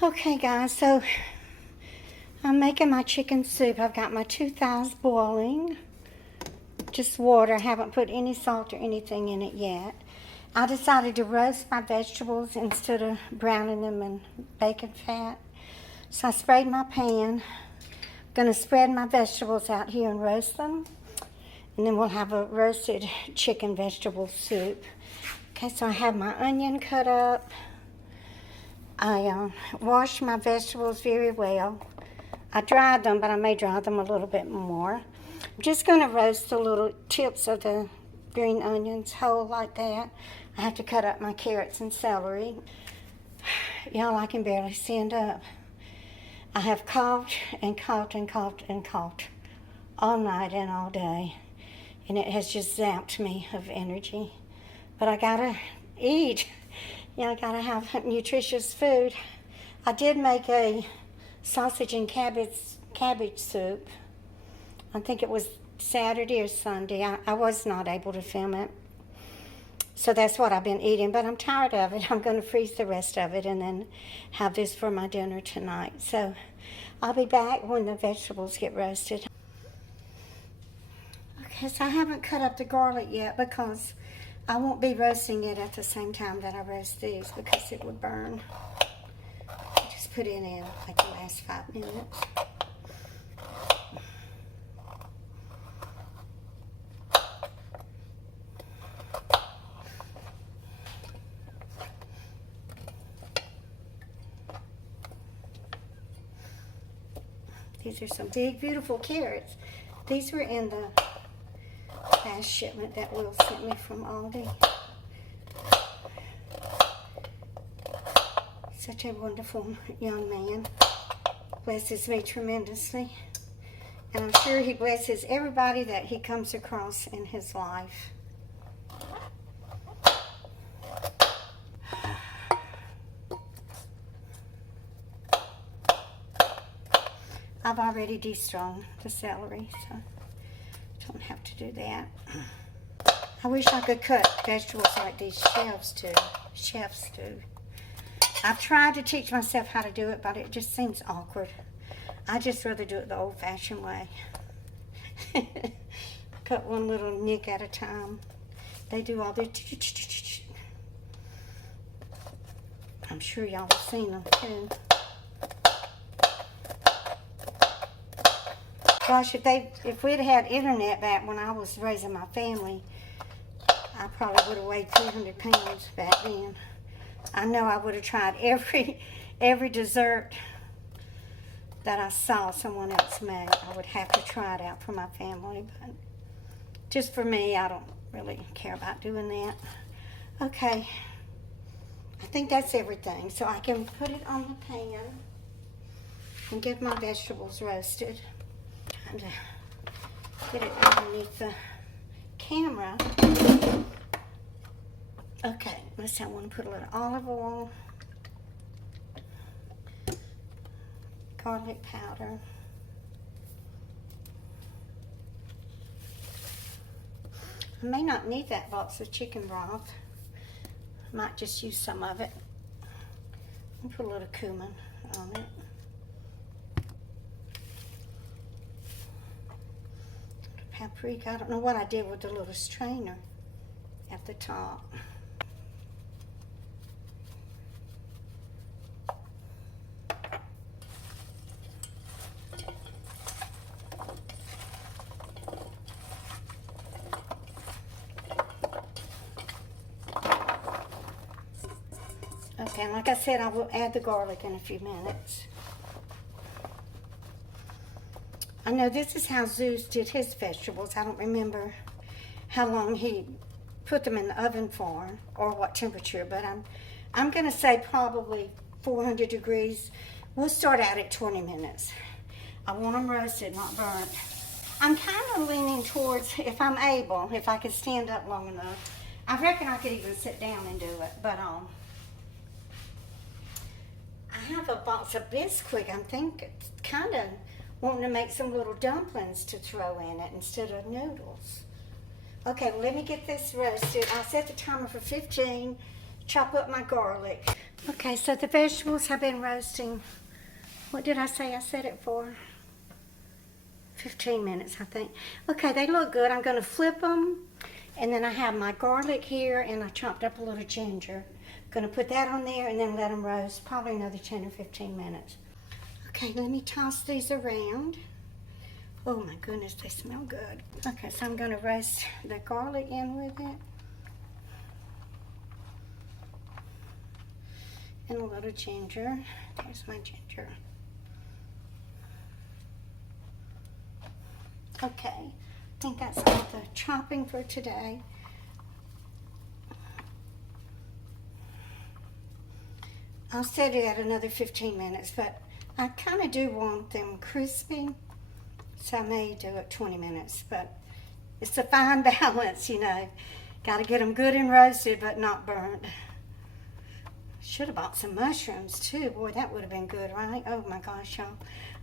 Okay guys, so I'm making my chicken soup. I've got my 2 thighs boiling. Just water. I haven't put any salt or anything in it yet. I decided to roast my vegetables instead of browning them in bacon fat. So I sprayed my pan. I'm going to spread my vegetables out here and roast them. And then we'll have a roasted chicken vegetable soup. Okay, so I have my onion cut up. I washed my vegetables very well. I dried them, but I may dry them a little bit more. I'm just going to roast the little tips of the green onions whole like that. I have to cut up my carrots and celery. Y'all, I can barely stand up. I have coughed and coughed and coughed and coughed all night and all day, and it has just zapped me of energy. But I gotta eat. I gotta have nutritious food. I did make a sausage and cabbage soup. I think it was Saturday or Sunday. I was not able to film it. So that's what I've been eating, but I'm tired of it. I'm going to freeze the rest of it and then have this for my dinner tonight. So I'll be back when the vegetables get roasted. Okay, so I haven't cut up the garlic yet because I won't be roasting it at the same time that I roast these because it would burn. Just put it in like the last 5 minutes. These are some big, beautiful carrots. These were in the last shipment that Will sent me from Aldi. Such a wonderful young man. Blesses me tremendously. And I'm sure he blesses everybody that he comes across in his life. I've already de-strung the celery, so don't have to do that. I wish I could cut vegetables like these chefs do. I've tried to teach myself how to do it, but it just seems awkward. I just rather do it the old-fashioned way. Cut one little nick at a time. They do all this. I'm sure y'all have seen them too. Gosh, if we'd had internet back when I was raising my family, I probably would have weighed 300 pounds back then. I know I would have tried every dessert that I saw someone else make. I would have to try it out for my family, but just for me, I don't really care about doing that. Okay, I think that's everything. So I can put it on the pan and get my vegetables roasted. Trying to get it underneath the camera. Okay, let's see, I want to put a little olive oil, garlic powder, I may not need that box of chicken broth. I might just use some of it. I'll put a little cumin on it. Paprika. I don't know what I did with the little strainer at the top. Okay, and like I said, I will add the garlic in a few minutes. I know this is how Zeus did his vegetables. I don't remember how long he put them in the oven for or what temperature, but I'm going to say probably 400 degrees. We'll start out at 20 minutes. I want them roasted, not burnt. I'm kind of leaning towards, if I'm able, if I could stand up long enough, I reckon I could even sit down and do it, but I have a box of Bisquick. I'm thinking, kind of wanting to make some little dumplings to throw in it instead of noodles. Okay, well, let me get this roasted. I'll set the timer for 15, chop up my garlic. Okay, so the vegetables have been roasting. What did I say I set it for? 15 minutes, I think. Okay, they look good. I'm going to flip them. And then I have my garlic here, and I chopped up a little ginger. Going to put that on there and then let them roast probably another 10 or 15 minutes. Okay, let me toss these around. Oh my goodness, they smell good. Okay, so I'm going to roast the garlic in with it. And a little ginger. There's my ginger. Okay, I think that's all the chopping for today. I'll set it at another 15 minutes, but I kind of do want them crispy, so I may do it 20 minutes, but it's a fine balance, you know. Got to get them good and roasted, but not burnt. Should have bought some mushrooms too. Boy, that would have been good, right? Oh my gosh, y'all.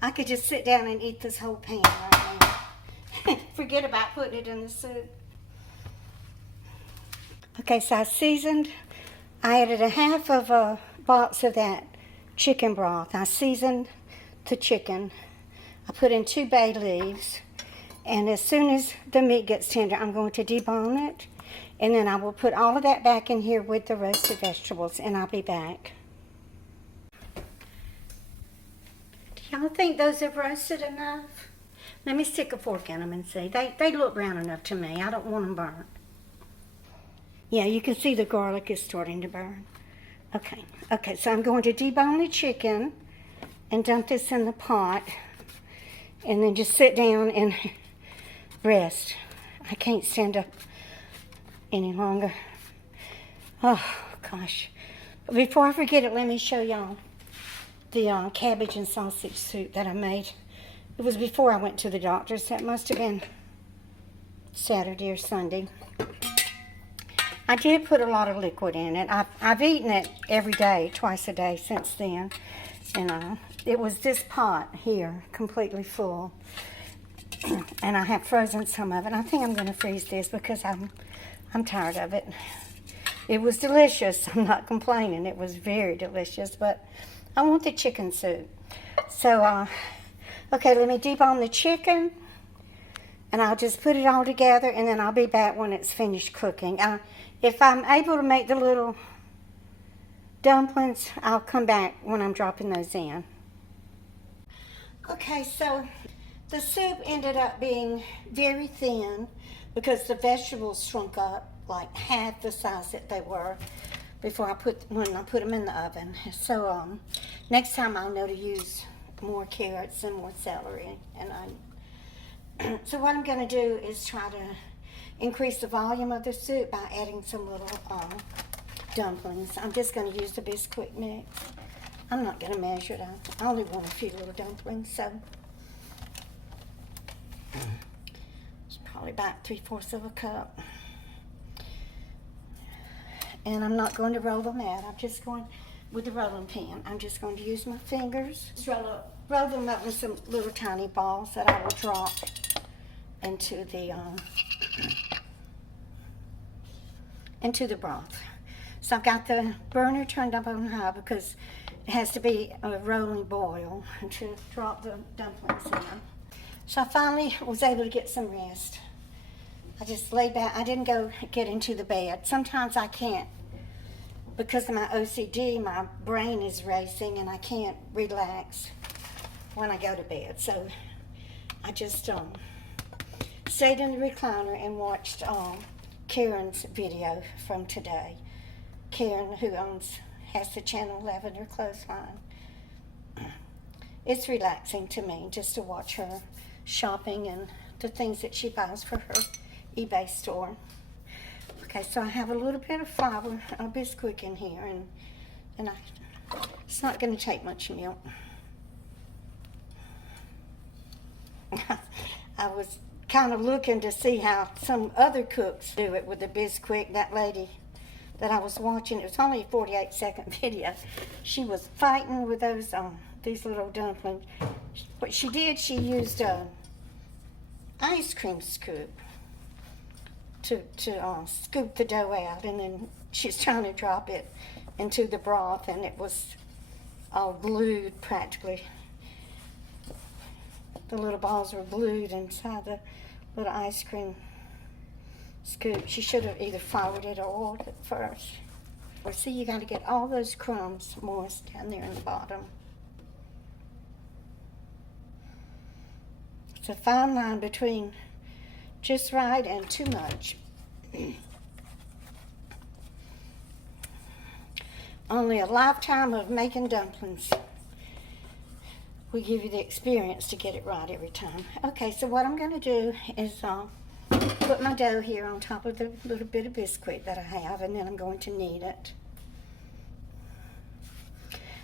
I could just sit down and eat this whole pan right now. Forget about putting it in the soup. Okay, so I seasoned. I added a half of a box of that chicken broth. I seasoned the chicken. I put in 2 bay leaves. And as soon as the meat gets tender, I'm going to debone it. And then I will put all of that back in here with the roasted vegetables, and I'll be back. Do y'all think those have roasted enough? Let me stick a fork in them and see. They look brown enough to me. I don't want them burnt. Yeah, you can see the garlic is starting to burn. Okay, so I'm going to debone the chicken and dump this in the pot and then just sit down and rest. I can't stand up any longer. Oh, gosh. But before I forget it, let me show y'all the cabbage and sausage soup that I made. It was before I went to the doctor's. That must have been Saturday or Sunday. I did put a lot of liquid in it. I've eaten it every day, twice a day since then. And it was this pot here, completely full. And I have frozen some of it. I think I'm going to freeze this because I'm tired of it. It was delicious. I'm not complaining. It was very delicious. But I want the chicken soup. So, okay, let me debone the chicken. And I'll just put it all together, and then I'll be back when it's finished cooking. If I'm able to make the little dumplings, I'll come back when I'm dropping those in. Okay, so the soup ended up being very thin because the vegetables shrunk up like half the size that they were when I put them in the oven. So next time I'll know to use more carrots and more celery and onion. So what I'm going to do is try to increase the volume of the soup by adding some little dumplings. I'm just going to use the Bisquick mix. I'm not going to measure it out. I only want a few little dumplings, so it's probably about 3/4 of a cup. And I'm not going to roll them out. I'm just going with the rolling pin. I'm just going to use my fingers. Just roll them up in some little tiny balls that I will drop into the broth. So I've got the burner turned up on high because it has to be a rolling boil to drop the dumplings in. So I finally was able to get some rest. I just laid back. I didn't go get into the bed. Sometimes I can't. Because of my OCD, my brain is racing and I can't relax when I go to bed. So I just stayed in the recliner and watched Karen's video from today. Karen, who has the channel Lavender Clothesline. It's relaxing to me just to watch her shopping and the things that she buys for her eBay store. Okay, so I have a little bit of flour, a Bisquick in here, and it's not going to take much milk. I was kind of looking to see how some other cooks do it with the Bisquick. That lady that I was watching, it was only a 48-second video. She was fighting with these little dumplings. What she did, she used a ice cream scoop to scoop the dough out, and then she's trying to drop it into the broth, and it was all glued practically. The little balls were glued inside the little ice cream scoop. She should have either floured it or oiled it first. Well, see, you got to get all those crumbs moist down there in the bottom. It's a fine line between just right and too much. Only a lifetime of making dumplings will give you the experience to get it right every time. Okay, so what I'm going to do is put my dough here on top of the little bit of biscuit that I have, and then I'm going to knead it.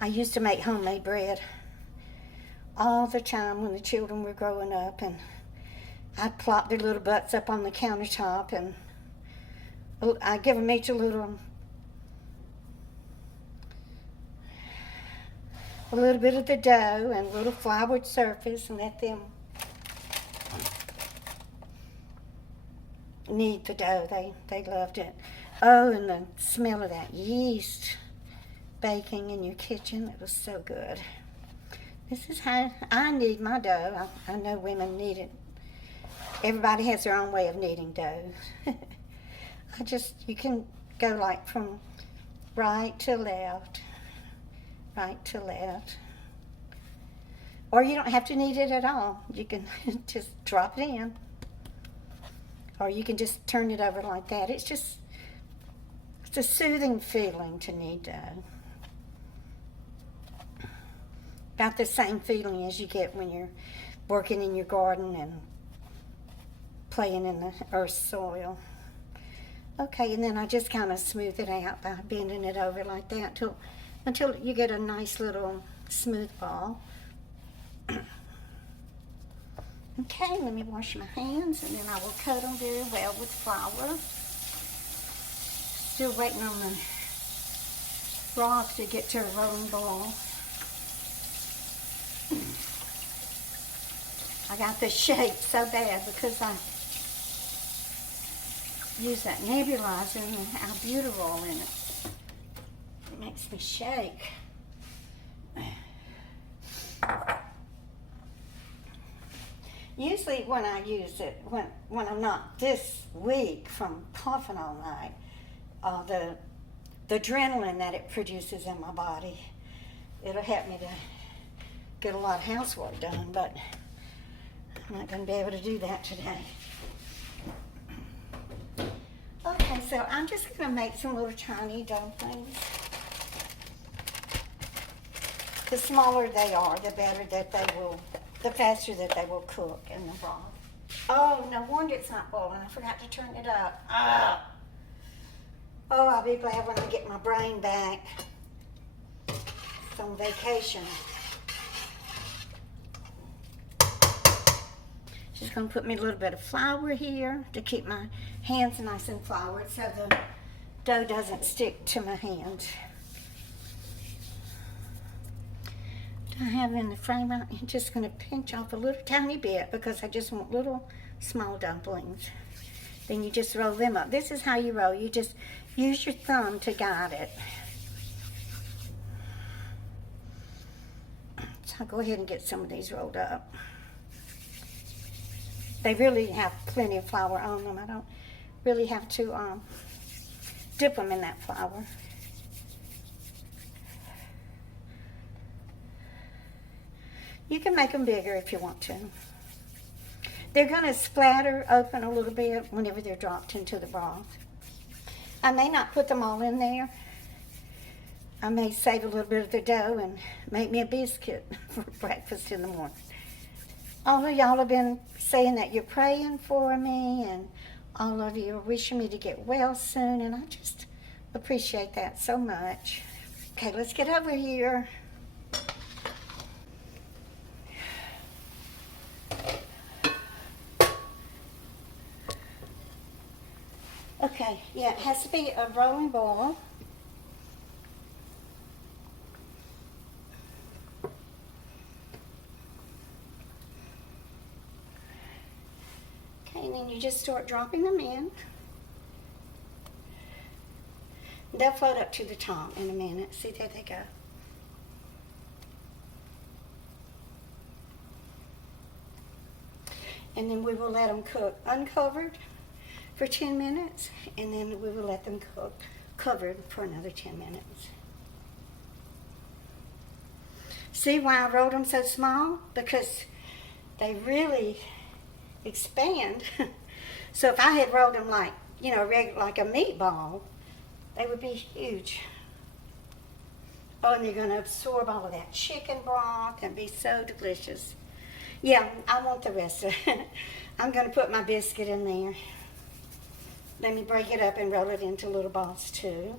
I used to make homemade bread all the time when the children were growing up, and I'd plop their little butts up on the countertop, and I'd give them each a little bit of the dough and a little floured surface, and let them knead the dough. They loved it. Oh, and the smell of that yeast baking in your kitchen, it was so good. This is how I knead my dough. I know women knead it. Everybody has their own way of kneading dough. You can go like from right to left, right to left. Or you don't have to knead it at all. You can just drop it in. Or you can just turn it over like that. It's a soothing feeling to knead dough. About the same feeling as you get when you're working in your garden and playing in the earth soil. Okay, and then I just kind of smooth it out by bending it over like that until you get a nice little smooth ball. Okay, let me wash my hands, and then I will coat them very well with flour. Still waiting on the broth to get to a rolling ball. I got this shape so bad because I use that nebulizer and albuterol in it. It makes me shake. Usually when I use it, when I'm not this weak from coughing all night, the adrenaline that it produces in my body, it'll help me to get a lot of housework done, but I'm not going to be able to do that today. Okay, so I'm just going to make some little tiny dumplings. The smaller they are, the better that they will, the faster that they will cook in the broth. Oh, no wonder it's not boiling. I forgot to turn it up. Oh, I'll be glad when I get my brain back. It's on vacation. Just going to put me a little bit of flour here to keep my hands nice and floured so the dough doesn't stick to my hands. I have in the frame, I'm just going to pinch off a little tiny bit because I just want little small dumplings. Then you just roll them up. This is how you roll. You just use your thumb to guide it. So I'll go ahead and get some of these rolled up. They really have plenty of flour on them. I don't really have to dip them in that flour. You can make them bigger if you want to. They're going to splatter open a little bit whenever they're dropped into the broth. I may not put them all in there. I may save a little bit of the dough and make me a biscuit for breakfast in the morning. All of y'all have been saying that you're praying for me, and all of you are wishing me to get well soon, and I just appreciate that so much. Okay, let's get over here. Okay, yeah, it has to be a rolling ball. Okay, and then you just start dropping them in. They'll float up to the top in a minute. See, there they go. And then we will let them cook uncovered for 10 minutes, and then we will let them cook covered for another 10 minutes. See why I rolled them so small? Because they really expand. So if I had rolled them like, you know, like a meatball, they would be huge. Oh, and they're going to absorb all of that chicken broth and be so delicious. Yeah, I want the rest of it. I'm going to put my biscuit in there. Let me break it up and roll it into little balls too.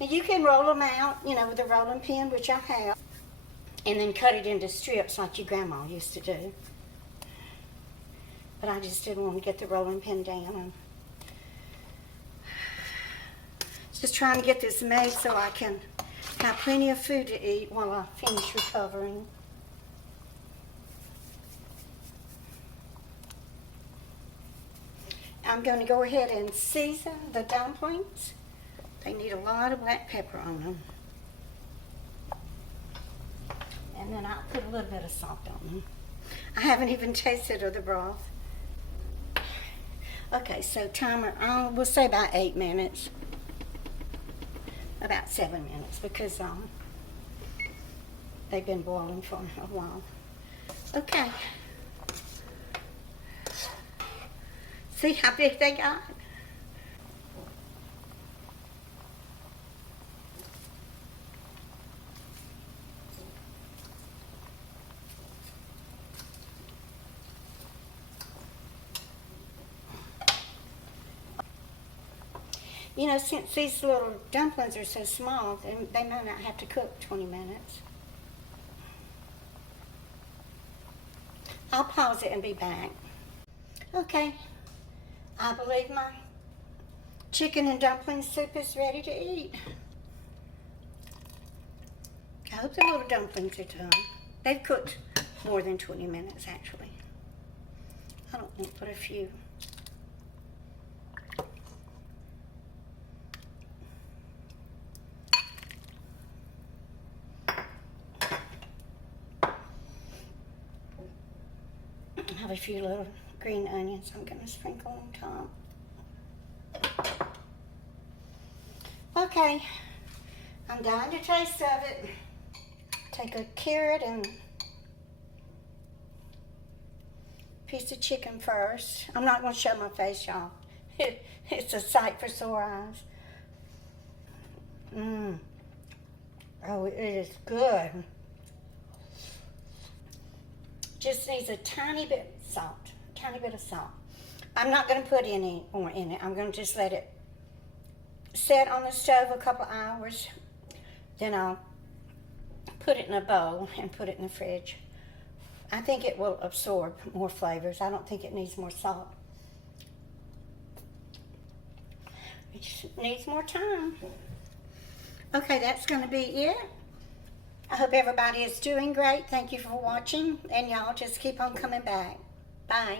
And you can roll them out, you know, with a rolling pin, which I have, and then cut it into strips like your grandma used to do. But I just didn't want to get the rolling pin down. Just trying to get this made so I can have plenty of food to eat while I finish recovering. I'm going to go ahead and season the dumplings. They need a lot of black pepper on them. And then I'll put a little bit of salt on them. I haven't even tasted of the broth. Okay, so timer, we'll say about 8 minutes. About 7 minutes, because they've been boiling for a while. Okay. See how big they got? You know, since these little dumplings are so small, they might not have to cook 20 minutes. I'll pause it and be back. Okay, I believe my chicken and dumpling soup is ready to eat. I hope the little dumplings are done. They've cooked more than 20 minutes, actually. I don't want to put a few. I have a few little green onions I'm going to sprinkle on top. Okay, I'm dying to taste of it. Take a carrot and piece of chicken first. I'm not going to show my face, y'all. It's a sight for sore eyes. Oh, it is good. Just needs a tiny bit of salt, I'm not going to put any more in it. I'm going to just let it set on the stove a couple hours. Then I'll put it in a bowl and put it in the fridge. I think it will absorb more flavors. I don't think it needs more salt. It just needs more time. Okay, that's going to be it. I hope everybody is doing great. Thank you for watching, and y'all just keep on coming back. Bye.